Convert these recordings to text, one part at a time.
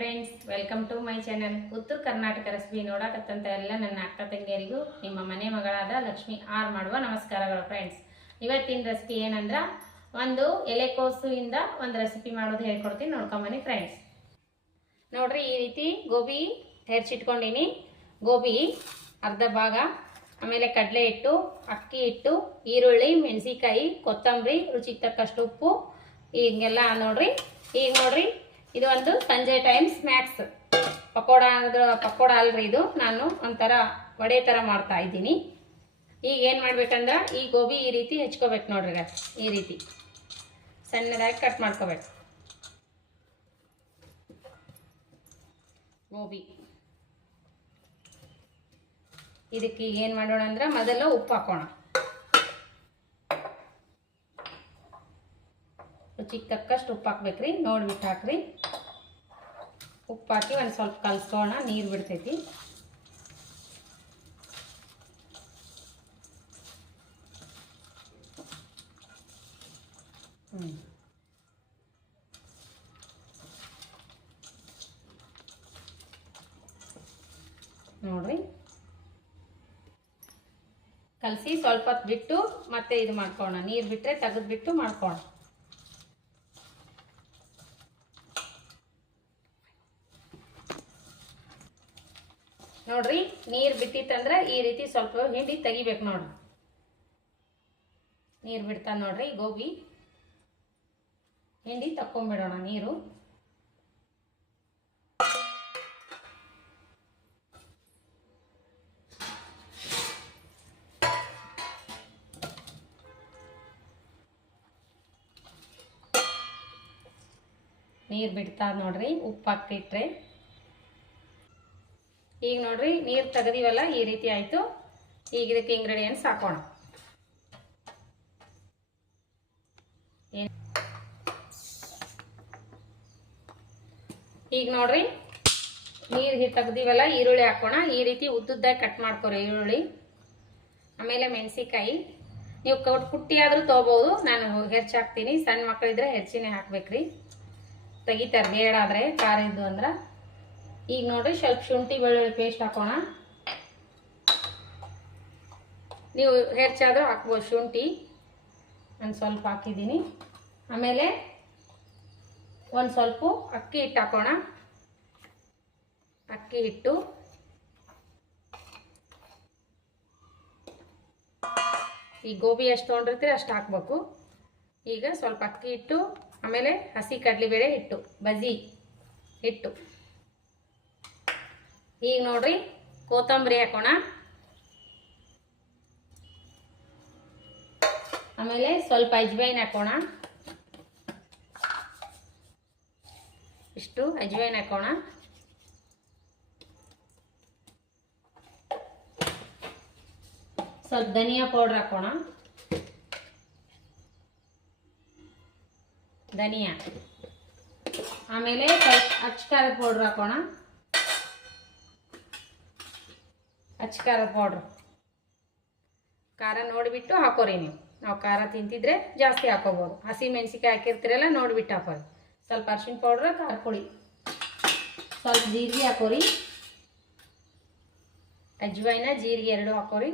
Friends, welcome to my channel. Uttara Karnataka recipe ನೋಡಕತ್ತಂತ ಎಲ್ಲ ನನ್ನ ಅಕ್ಕ ತಂಗಿಯರಿಗೂ ನಿಮ್ಮ ಮನೆ ಮಗಳಾದ ಲಕ್ಷ್ಮಿ ಆರ್ ಮಾಡುವ ನಮಸ್ಕಾರಗಳು. ಫ್ರೆಂಡ್ಸ್, ಇವತ್ತಿನ ರೆಸಿಪಿ ಏನಂದ್ರೆ ಒಂದು ಎಲೆಕೋಸಿಂದ ಒಂದು ರೆಸಿಪಿ ಮಾಡೋದು ಹೇಳ್ಕೊಡ್ತೀನಿ, ನೋಡ್ಕೊಂಬನ್ನಿ ಫ್ರೆಂಡ್ಸ್. ನೋಡ್ರಿ, ಈ ರೀತಿ ಗೋಬಿ ಹೆರ್ಚಿಟ್ಕೊಂಡಿನಿ. ಗೋಬಿ ಅರ್ಧ ಭಾಗ, ಆಮೇಲೆ ಕಡಲೆ ಹಿಟ್ಟು, ಅಕ್ಕಿ ಹಿಟ್ಟು, ಈರುಳ್ಳಿ, ಮೆಣಸಿಕಾಯಿ, ಕೊತ್ತಂಬರಿ, ರುಚಿಗೆ ತಕ್ಕಷ್ಟು ಉಪ್ಪು, ಹೀಗೆಲ್ಲ ನೋಡ್ರಿ. ಈಗ ನೋಡ್ರಿ, ಇದು ಒಂದು ಸಂಜೆ ಟೈಮ್ ಸ್ನ್ಯಾಕ್ಸ್. ಪಕೋಡ ಅಲ್ರಿ, ಇದು ನಾನು ಒಂಥರ ವಡೆ ಥರ ಮಾಡ್ತಾ ಇದ್ದೀನಿ. ಈಗ ಏನು ಮಾಡ್ಬೇಕಂದ್ರೆ ಈ ಗೋಬಿ ಈ ರೀತಿ ಹೆಚ್ಕೋಬೇಕು ನೋಡ್ರಿ. ಈ ರೀತಿ ಸಣ್ಣದಾಗಿ ಕಟ್ ಮಾಡ್ಕೋಬೇಕು ಗೋಬಿ. ಇದಕ್ಕೆ ಈಗ ಏನು ಮಾಡೋಣ ಅಂದ್ರೆ ಮೊದಲು ಉಪ್ಪು ಹಾಕೋಣ. ರುಚಿಗೆ ತಕ್ಕಷ್ಟು ಉಪ್ಪು ಹಾಕ್ಬೇಕ್ರಿ, ನೋಡ್ಬಿಟ್ಟು ಹಾಕ್ರಿ. ಉಪ್ಪು ಹಾಕಿ ಒಂದು ಸ್ವಲ್ಪ ಕಲಸೋಣ, ನೀರು ಬಿಡ್ತೈತಿ. ನೋಡ್ರಿ, ಕಲಸಿ ಸ್ವಲ್ಪ ಹೊತ್ತು ಬಿಟ್ಟು ಮತ್ತೆ ಇದು ಮಾಡ್ಕೋಣ. ನೀರು ಬಿಟ್ಟರೆ ತೆಗೆದ್ಬಿಟ್ಟು ಮಾಡ್ಕೋಣ. ನೋಡ್ರಿ, ನೀರು ಬಿಟ್ಟಿತ್ತಂದ್ರೆ ಈ ರೀತಿ ಸ್ವಲ್ಪ ಹಿಂಡಿ ತೆಗಿಬೇಕು ನೋಡ್ರಿ. ನೀರು ಬಿಡ್ತಾ ನೋಡ್ರಿ, ಗೋಬಿ ಹಿಂಡಿ ತಕ್ಕೊಂಡ್ಬಿಡೋಣ ನೀರು. ನೀರು ಬಿಡ್ತಾ ನೋಡ್ರಿ, ಉಪ್ಪು ಹಾಕ್ತಿಟ್ರೆ. ಈಗ ನೋಡ್ರಿ, ನೀರು ತೆಗೆದಿವಲ್ಲ, ಈ ರೀತಿ ಆಯಿತು. ಈಗ ಇದಕ್ಕೆ ಇಂಗ್ರೀಡಿಯೆಂಟ್ಸ್ ಹಾಕೋಣ. ಈಗ ನೋಡ್ರಿ, ನೀರು ತೆಗ್ದಿವಲ್ಲ, ಈರುಳ್ಳಿ ಹಾಕೋಣ. ಈ ರೀತಿ ಉದ್ದುದ್ದಾಗಿ ಕಟ್ ಮಾಡ್ಕೊರಿ ಈರುಳ್ಳಿ. ಆಮೇಲೆ ಮೆಣಸಿಕಾಯಿ ನೀವು ಕುಟ್ಟಿ ಆದರೂ ತೊಗೋಬೋದು, ನಾನು ಹೆಚ್ಚು ಹಾಕ್ತೀನಿ. ಸಣ್ಣ ಮಕ್ಕಳಿದ್ರೆ ಹೆಚ್ಚಿನೇ ಹಾಕ್ಬೇಕ್ರಿ, ತೆಗಿತಾರೆ ಬೇಡಾದರೆ ಖಾರ ಇದ್ದು ಅಂದ್ರೆ. ಈಗ ನೋಡ್ರಿ, ಸ್ವಲ್ಪ ಶುಂಠಿ ಬೆಳ್ಳುಳ್ಳಿ ಪೇಸ್ಟ್ ಹಾಕೋಣ. ನೀವು ಹೆಚ್ಚಾದರೂ ಹಾಕ್ಬೋದು ಶುಂಠಿ. ಒಂದು ಸ್ವಲ್ಪ ಹಾಕಿದ್ದೀನಿ. ಆಮೇಲೆ ಒಂದು ಸ್ವಲ್ಪ ಅಕ್ಕಿ ಹಿಟ್ಟು ಹಾಕೋಣ. ಅಕ್ಕಿ ಹಿಟ್ಟು ಈ ಗೋಬಿ ಎಷ್ಟು ತೊಗೊಂಡಿರ್ತೀರಿ ಅಷ್ಟು ಹಾಕ್ಬೇಕು. ಈಗ ಸ್ವಲ್ಪ ಅಕ್ಕಿ ಹಿಟ್ಟು, ಆಮೇಲೆ ಹಸಿ ಕಡಲೆಬೇಳೆ ಹಿಟ್ಟು, ಬಜ್ಜಿ ಹಿಟ್ಟು. ಈಗ ನೋಡ್ರಿ, ಕೊತ್ತಂಬರಿ ಹಾಕೋಣ. ಆಮೇಲೆ ಸ್ವಲ್ಪ ಅಜ್ವೈನ್ ಹಾಕೋಣ. ಇಷ್ಟು ಅಜ್ವೈನ್ ಹಾಕೋಣ. ಸ್ವಲ್ಪ ಧನಿಯಾ ಪೌಡರ್ ಹಾಕೋಣ. ಧನಿಯಾ, ಆಮೇಲೆ ಸ್ವಲ್ಪ ಅಚ್ಚಕಾರದ ಪೌಡ್ರ್ ಹಾಕೋಣ. ಅಚ್ಚಕಾರ ಪೌಡ್ರ್, ಖಾರ ನೋಡಿಬಿಟ್ಟು ಹಾಕೋರಿ. ನಾವು ಖಾರ ತಿಂತಿದ್ರೆ ಜಾಸ್ತಿ ಹಾಕೋಬೋದು. ಹಸಿ ಮೆಣಸಿಕಾಯಿ ಹಾಕಿರ್ತೀರಲ್ಲ, ನೋಡಿಬಿಟ್ಟು ಹಾಕೋರಿ. ಸ್ವಲ್ಪ ಅರಿಶಿನ ಪೌಡ್ರ್, ಖಾರ ಪುಡಿ, ಸ್ವಲ್ಪ ಜೀರಿಗೆ ಹಾಕೋರಿ. ಅಜ್ವೈನ ಜೀರಿಗೆ ಎರಡು ಹಾಕೋರಿ.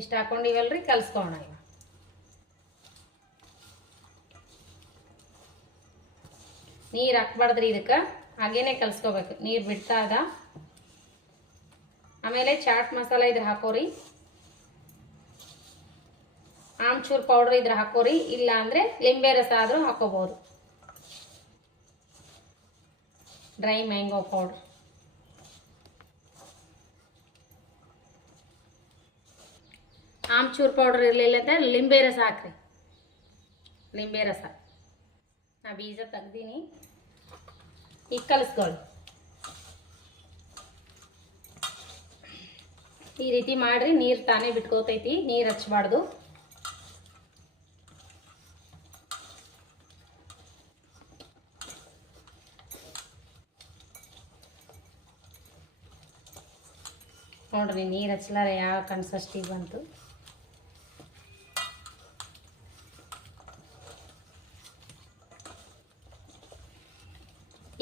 ಇಷ್ಟು ಹಾಕೊಂಡಿವಲ್ರಿ, ಕಲಿಸ್ಕೋಣ. ಈಗ ನೀರು ಹಾಕ್ಬಾರ್ದ್ರಿ ಇದಕ್ಕೆ, ಹಾಗೇನೆ ಕಲಿಸ್ಕೋಬೇಕು. ನೀರು ಬಿಡ್ತಾಗ ಆಮೇಲೆ ಚಾಟ್ ಮಸಾಲ ಇದ್ರೆ ಹಾಕೋರಿ. ಆಮ್ಚೂರ್ ಪೌಡ್ರ್ ಇದ್ರೆ ಹಾಕೋರಿ, ಇಲ್ಲ ಅಂದರೆ ಲಿಂಬೆ ರಸ ಆದರೂ ಹಾಕೋಬೋದು. Dry mango powder. Amchur powder ಇರಲಿಲ್ಲ ಅಂದರೆ ಲಿಂಬೆ ರಸ ಹಾಕ್ರಿ. ಲಿಂಬೆ ರಸ ನಾ ಬೀಜ ತೆಗ್ದೀನಿ. ಈಗ ಕಲಿಸ್ಕೊಳ್ಳಿ. ಈ ರೀತಿ ಮಾಡ್ರಿ, ನೀರು ತಾನೇ ಬಿಟ್ಕೋತೈತಿ, ನೀರು ಹಚ್ಚಬಾರ್ದು. ನೋಡ್ರಿ, ನೀರು ಹಚ್ಚಲಾರ ಯಾವ ಕನ್ಸಿಸ್ಟೆನ್ಸಿ ಬಂತು.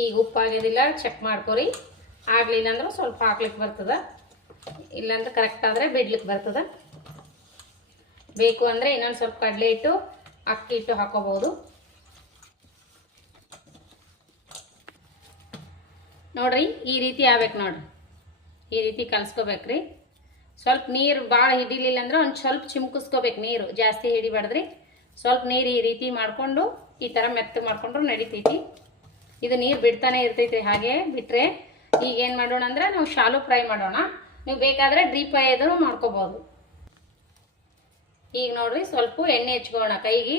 ಈಗ ಉಪ್ಪು ಆಗೋದಿಲ್ಲ ಚೆಕ್ ಮಾಡ್ಕೊರಿ. ಆಗಲಿಲ್ಲ ಅಂದ್ರೆ ಸ್ವಲ್ಪ ಹಾಕ್ಲಿಕ್ಕೆ ಬರ್ತದೆ, ಇಲ್ಲಾಂದ್ರೆ ಕರೆಕ್ಟ್ ಆದರೆ ಬಿಡ್ಲಿಕ್ಕೆ ಬರ್ತದೆ. ಬೇಕು ಅಂದರೆ ಇನ್ನೊಂದು ಸ್ವಲ್ಪ ಕಡಲೆ ಹಿಟ್ಟು ಅಕ್ಕಿ ಹಿಟ್ಟು ಹಾಕೋಬಹುದು. ನೋಡ್ರಿ ಈ ರೀತಿ ಆಗ್ಬೇಕು ನೋಡ್ರಿ, ಈ ರೀತಿ ಕಲಿಸ್ಕೋಬೇಕ್ರಿ. ಸ್ವಲ್ಪ ನೀರು ಭಾಳ ಹಿಡಿಲಿಲ್ಲ ಅಂದ್ರೆ ಒಂದು ಸ್ವಲ್ಪ ಚಿಮ್ಕಿಸ್ಕೋಬೇಕು, ನೀರು ಜಾಸ್ತಿ ಹಿಡಿಬಾರ್ದ್ರಿ. ಸ್ವಲ್ಪ ನೀರು ಈ ರೀತಿ ಮಾಡಿಕೊಂಡು ಈ ಥರ ಮೆತ್ತಗೆ ಮಾಡ್ಕೊಂಡ್ರು ನಡಿತೈತಿ. ಇದು ನೀರು ಬಿಡ್ತಾನೆ ಇರ್ತೈತಿ, ಹಾಗೆ ಬಿಟ್ಟರೆ ಈಗ ಏನು ಮಾಡೋಣ ಅಂದ್ರೆ ನಾವು ಶಾಲು ಫ್ರೈ ಮಾಡೋಣ. ನೀವು ಬೇಕಾದರೆ ಡೀಪ್ ಫ್ರೈ ಆದರೂ ಮಾಡ್ಕೋಬೋದು. ಈಗ ನೋಡ್ರಿ ಸ್ವಲ್ಪ ಎಣ್ಣೆ ಹಚ್ಕೋಣ, ಕೈಗೆ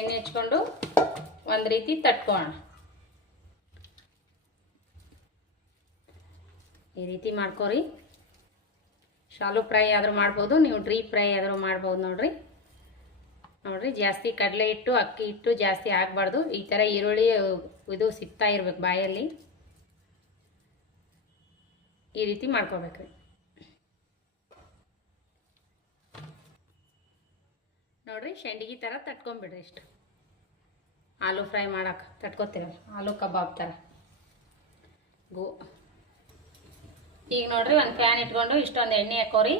ಎಣ್ಣೆ ಹಚ್ಕೊಂಡು ಒಂದು ರೀತಿ ತಟ್ಕೋಣ. ಈ ರೀತಿ ಮಾಡ್ಕೋರಿ. ಶಾಲು ಫ್ರೈ ಆದರೂ ಮಾಡ್ಬೋದು, ನೀವು ಡೀಪ್ ಫ್ರೈ ಆದರೂ ಮಾಡ್ಬೋದು. ನೋಡ್ರಿ ಜಾಸ್ತಿ ಕಡಲೆ ಹಿಟ್ಟು ಅಕ್ಕಿ ಹಿಟ್ಟು ಜಾಸ್ತಿ ಆಗಬಾರ್ದು. ಈ ಥರ ಈರುಳ್ಳಿ ಇದು ಸಿಗ್ತಾ ಇರ್ಬೇಕು ಬಾಯಲ್ಲಿ, ಈ ರೀತಿ ಮಾಡ್ಕೋಬೇಕ್ರಿ. ನೋಡ್ರಿ ಶೆಂಡಿಗೆ ಥರ ತಟ್ಕೊಂಬಿಡ್ರಿ. ಇಷ್ಟು ಆಲೂ ಫ್ರೈ ಮಾಡಕ್ಕೆ ತಟ್ಕೊತೀರಲ್ಲ, ಆಲೂ ಕಬಾಬ್ ಥರ ಈಗ ನೋಡ್ರಿ ಒಂದು ಪ್ಯಾನ್ ಇಟ್ಕೊಂಡು ಇಷ್ಟೊಂದು ಎಣ್ಣೆ ಹಾಕೋರಿ,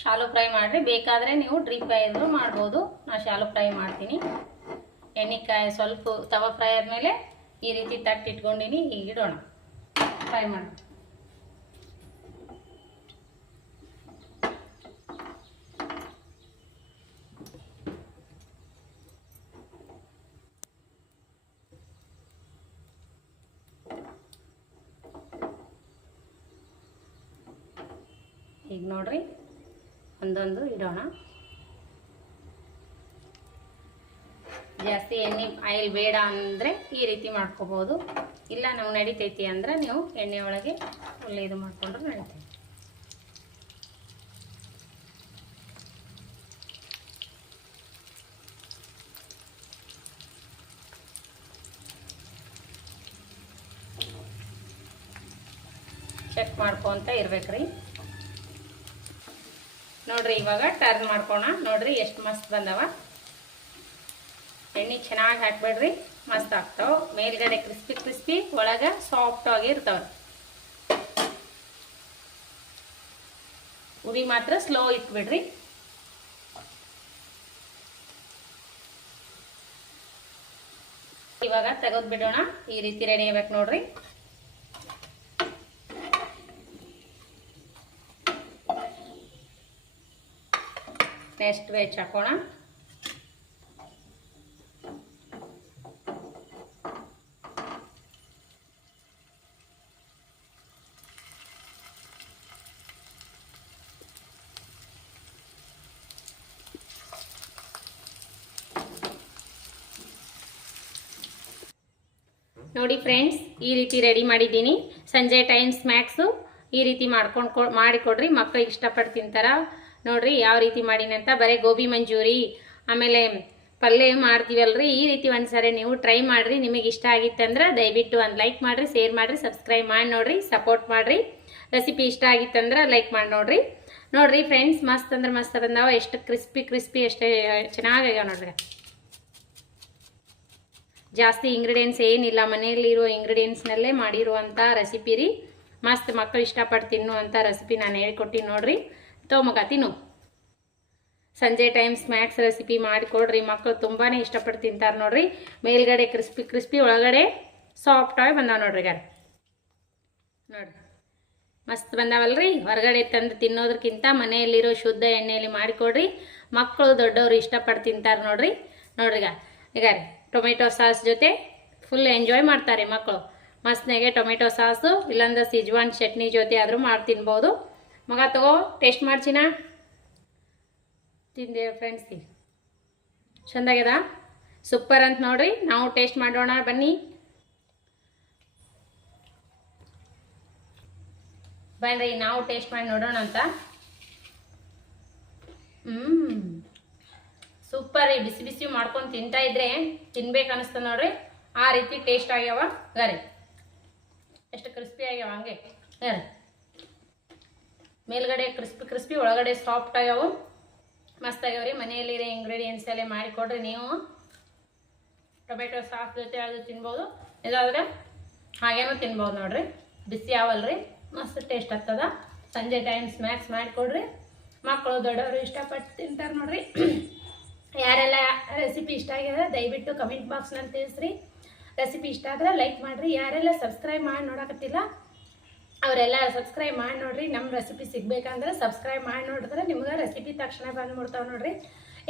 ಶಾಲು ಫ್ರೈ ಮಾಡಿರಿ. ಬೇಕಾದರೆ ನೀವು ಡೀಪ್ ಫ್ರೈ ಆದರೂ ಮಾಡ್ಬೋದು. ನಾನು ಶಾಲು ಫ್ರೈ ಮಾಡ್ತೀನಿ. ಎಣ್ಣೆಕಾಯಿ ಸ್ವಲ್ಪ ತವ ಫ್ರೈ ಆದಮೇಲೆ ಈ ರೀತಿ ತಟ್ಟು ಇಟ್ಕೊಂಡಿನಿ, ಈಗ ಇಡೋಣ ಫ್ರೈ ಮಾಡಿ. ಈಗ ನೋಡ್ರಿ ಒಂದೊಂದು ಇಡೋಣ. ಜಾಸ್ತಿ ಎಣ್ಣೆ ಆಯಿಲ್ ಬೇಡ ಅಂದರೆ ಈ ರೀತಿ ಮಾಡ್ಕೋಬೋದು, ಇಲ್ಲ ನಾವು ನಡಿತೈತಿ ಅಂದ್ರೆ ನೀವು ಎಣ್ಣೆ ಒಳಗೆ ಒಳ್ಳೆ ಇದು ಮಾಡಿಕೊಂಡ್ರೆ ನಡಿತೈತಿ. ಚೆಕ್ ಮಾಡ್ಕೊತ ಇರ್ಬೇಕ್ರಿ. ನೋಡ್ರಿ ಇವಾಗ ಟರ್ನ್ ಮಾಡ್ಕೋಣ. ನೋಡ್ರಿ ಎಷ್ಟು ಮಸ್ತ್ ಬಂದವ. ಎಣ್ಣೆ ಚೆನ್ನಾಗಿ ಹಾಕ್ಬೇಡ್ರಿ, ಮಸ್ತ್ ಆಗ್ತಾವ. ಮೇಲ್ಗಡೆ ಕ್ರಿಸ್ಪಿ ಕ್ರಿಸ್ಪಿ, ಒಳಗೆ ಸಾಫ್ಟ್ ಆಗಿ ಇರ್ತಾವ. ಉರಿ ಮಾತ್ರ ಸ್ಲೋ ಇಟ್ಬಿಡ್ರಿ. ಇವಾಗ ತೆಗೆದು ಬಿಡೋಣ. ಈ ರೀತಿ ರೆಡಿ ಆಗ್ಬೇಕು ನೋಡ್ರಿ. ನೆಕ್ಸ್ಟ್ ವೆಜ್ ಹಾಕೋಣ. ನೋಡಿ ಫ್ರೆಂಡ್ಸ್, ಈ ರೀತಿ ರೆಡಿ ಮಾಡಿದ್ದೀನಿ. ಸಂಜೆ ಟೈಮ್ ಸ್ನ್ಯಾಕ್ಸು ಈ ರೀತಿ ಮಾಡಿಕೊಡ್ರಿ, ಮಕ್ಕಳಿಗೆ ಇಷ್ಟಪಟ್ಟು ತಿಂತಾರ. ನೋಡ್ರಿ ಯಾವ ರೀತಿ ಮಾಡೀನಿ ಅಂತ. ಬರೀ ಗೋಬಿ ಮಂಚೂರಿ ಆಮೇಲೆ ಪಲ್ಯ ಮಾಡ್ತೀವಲ್ರಿ, ಈ ರೀತಿ ಒಂದ್ಸರಿ ನೀವು ಟ್ರೈ ಮಾಡಿರಿ. ನಿಮಗೆ ಇಷ್ಟ ಆಗಿತ್ತಂದ್ರೆ ದಯವಿಟ್ಟು ಒಂದು ಲೈಕ್ ಮಾಡಿರಿ, ಶೇರ್ ಮಾಡಿರಿ, ಸಬ್ಸ್ಕ್ರೈಬ್ ಮಾಡಿ ನೋಡ್ರಿ, ಸಪೋರ್ಟ್ ಮಾಡಿರಿ. ರೆಸಿಪಿ ಇಷ್ಟ ಆಗಿತ್ತಂದ್ರೆ ಲೈಕ್ ಮಾಡಿ ನೋಡ್ರಿ. ನೋಡ್ರಿ ಫ್ರೆಂಡ್ಸ್, ಮಸ್ತ್ ಅಂದ್ರೆ ಮಸ್ತ್ ಬಂದಾವ. ಎಷ್ಟು ಕ್ರಿಸ್ಪಿ ಕ್ರಿಸ್ಪಿ, ಎಷ್ಟೇ ಚೆನ್ನಾಗಾಗ್ಯಾವ ನೋಡ್ರಿ. ಜಾಸ್ತಿ ಇಂಗ್ರೀಡಿಯೆಂಟ್ಸ್ ಏನಿಲ್ಲ, ಮನೆಯಲ್ಲಿರೋ ಇಂಗ್ರೀಡಿಯೆಂಟ್ಸ್ನಲ್ಲೇ ಮಾಡಿರುವಂಥ ರೆಸಿಪಿ ರೀ. ಮಸ್ತ್ ಮಕ್ಕಳು ಇಷ್ಟಪಟ್ಟು ತಿನ್ನುವಂಥ ರೆಸಿಪಿ ನಾನು ಹೇಳ್ಕೊಟ್ಟಿನಿ ನೋಡ್ರಿ. ಮಗ ತಿನ್ನು. ಸಂಜೆ ಟೈಮ್ ಸ್ನ್ಯಾಕ್ಸ್ ರೆಸಿಪಿ ಮಾಡಿಕೊಡ್ರಿ, ಮಕ್ಕಳು ತುಂಬಾ ಇಷ್ಟಪಟ್ಟು ತಿಂತಾರೆ ನೋಡ್ರಿ. ಮೇಲ್ಗಡೆ ಕ್ರಿಸ್ಪಿ ಕ್ರಿಸ್ಪಿ, ಒಳಗಡೆ ಸಾಫ್ಟಾಗಿ ಬಂದಾವ ನೋಡ್ರಿ. ನೋಡ್ರಿ ಮಸ್ತ್ ಬಂದಾವಲ್ರಿ. ಹೊರಗಡೆ ತಂದು ತಿನ್ನೋದಕ್ಕಿಂತ ಮನೆಯಲ್ಲಿರೋ ಶುದ್ಧ ಎಣ್ಣೆಯಲ್ಲಿ ಮಾಡಿಕೊಡ್ರಿ, ಮಕ್ಕಳು ದೊಡ್ಡವರು ಇಷ್ಟಪಟ್ಟು ತಿಂತಾರೆ ನೋಡ್ರಿ. ನೋಡ್ರಿಗ ಈಗ ಟೊಮೆಟೊ ಸಾಸ್ ಜೊತೆ ಫುಲ್ ಎಂಜಾಯ್ ಮಾಡ್ತಾರೆ ಮಕ್ಕಳು. ಮಸ್ತ್ನಾಗೆ ಟೊಮೆಟೊ ಸಾಸು ಇಲ್ಲಾಂದ್ರೆ ಸಿಜ್ವಾನ್ ಚಟ್ನಿ ಜೊತೆ ಆದರೂ ಮಾಡಿ ತಿನ್ಬೋದು. ಮಗ ತಗೋ, ಟೇಸ್ಟ್ ಮಾಡ್ಸಿನ ತಿಂದೇವು ಫ್ರೆಂಡ್ಸ್. ಚಂದಾಗ್ಯದ, ಸೂಪರ್ ಅಂತ ನೋಡ್ರಿ. ನಾವು ಟೇಸ್ಟ್ ಮಾಡೋಣ ಬನ್ನಿ. ಬನ್ರಿ ನಾವು ಟೇಸ್ಟ್ ಮಾಡಿ ನೋಡೋಣ ಅಂತ. ಸೂಪರ್ ರೀ. ಬಿಸಿ ಬಿಸಿ ಮಾಡ್ಕೊಂಡು ತಿಂತಾ ಇದ್ರೆ ತಿನ್ಬೇಕು ಅನಿಸ್ತ ನೋಡ್ರಿ. ಆ ರೀತಿ ಟೇಸ್ಟ್ ಆಗ್ಯಾವ ಗರಿ. ಎಷ್ಟು ಕ್ರಿಸ್ಪಿ ಆಗ್ಯಾವ ಹಂಗೆ ಗರಿ. ಮೇಲ್ಗಡೆ ಕ್ರಿಸ್ಪಿ ಕ್ರಿಸ್ಪಿ, ಒಳಗಡೆ ಸಾಫ್ಟ್ ಆಗ್ಯಾವು. ಮಸ್ತ್ ಆಗ್ಯಾವ್ರಿ. ಮನೆಯಲ್ಲಿರೋ ಇಂಗ್ರೀಡಿಯೆಂಟ್ಸ್ ಎಲ್ಲ ಮಾಡಿಕೊಡ್ರಿ ನೀವು. ಟೊಮೆಟೊ ಸಾಸ್ ಜೊತೆ ಅದು ತಿನ್ಬೋದು, ಇದಾದರೆ ಹಾಗೇನೂ ತಿನ್ಬೋದು ನೋಡ್ರಿ. ಬಿಸಿ ಅವಲ್ರಿ, ಮಸ್ತ್ ಟೇಸ್ಟ್ ಆಗ್ತದ. ಸಂಜೆ ಟೈಮ್ ಸ್ನ್ಯಾಕ್ಸ್ ಮಾಡಿಕೊಡ್ರಿ, ಮಕ್ಕಳು ದೊಡ್ಡವರು ಇಷ್ಟಪಟ್ಟು ತಿಂತಾರೆ ನೋಡ್ರಿ. ಯಾರೆಲ್ಲ ರೆಸಿಪಿ ಇಷ್ಟ ಆಗಿದೆ ದಯವಿಟ್ಟು ಕಮೆಂಟ್ ಬಾಕ್ಸ್ನಲ್ಲಿ ತಿಳಿಸ್ರಿ. ರೆಸಿಪಿ ಇಷ್ಟ ಆದರೆ ಲೈಕ್ ಮಾಡಿರಿ. ಯಾರೆಲ್ಲ ಸಬ್ಸ್ಕ್ರೈಬ್ ಮಾಡಿ ನೋಡಕತ್ತಿಲ್ಲ ಅವರೆಲ್ಲ ಸಬ್ಸ್ಕ್ರೈಬ್ ಮಾಡಿ ನೋಡ್ರಿ. ನಮ್ಮ ರೆಸಿಪಿ ಸಿಗ್ಬೇಕಂದ್ರೆ ಸಬ್ಸ್ಕ್ರೈಬ್ ಮಾಡಿ ನೋಡಿದ್ರೆ ನಿಮ್ಗೆ ರೆಸಿಪಿ ತಕ್ಷಣ ಬಂದ್ಬಿಡ್ತಾವೆ ನೋಡ್ರಿ.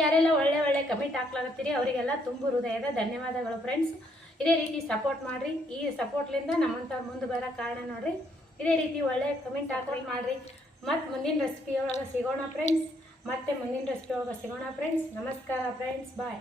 ಯಾರೆಲ್ಲ ಒಳ್ಳೆ ಕಮೆಂಟ್ ಹಾಕ್ಲಾಗತ್ತೀರಿ ಅವರಿಗೆಲ್ಲ ತುಂಬ ಹೃದಯದ ಧನ್ಯವಾದಗಳು ಫ್ರೆಂಡ್ಸ್. ಇದೇ ರೀತಿ ಸಪೋರ್ಟ್ ಮಾಡಿರಿ. ಈ ಸಪೋರ್ಟ್ಲಿಂದ ನಮ್ಮಂತ ಮುಂದೆ ಬರೋ ಕಾರಣ ನೋಡ್ರಿ. ಇದೇ ರೀತಿ ಒಳ್ಳೆ ಕಮೆಂಟ್ ಹಾಕಿ ಮಾಡಿರಿ. ಮತ್ತು ಮುಂದಿನ ರೆಸಿಪಿ ಒಳಗೆ ಸಿಗೋಣ ಫ್ರೆಂಡ್ಸ್. ಮತ್ತೆ ಮುಂದಿನ ರೆಸಿಪಿ ಒಳಗೆ ಸಿಗೋಣ ಫ್ರೆಂಡ್ಸ್. ನಮಸ್ಕಾರ ಫ್ರೆಂಡ್ಸ್, ಬಾಯ್.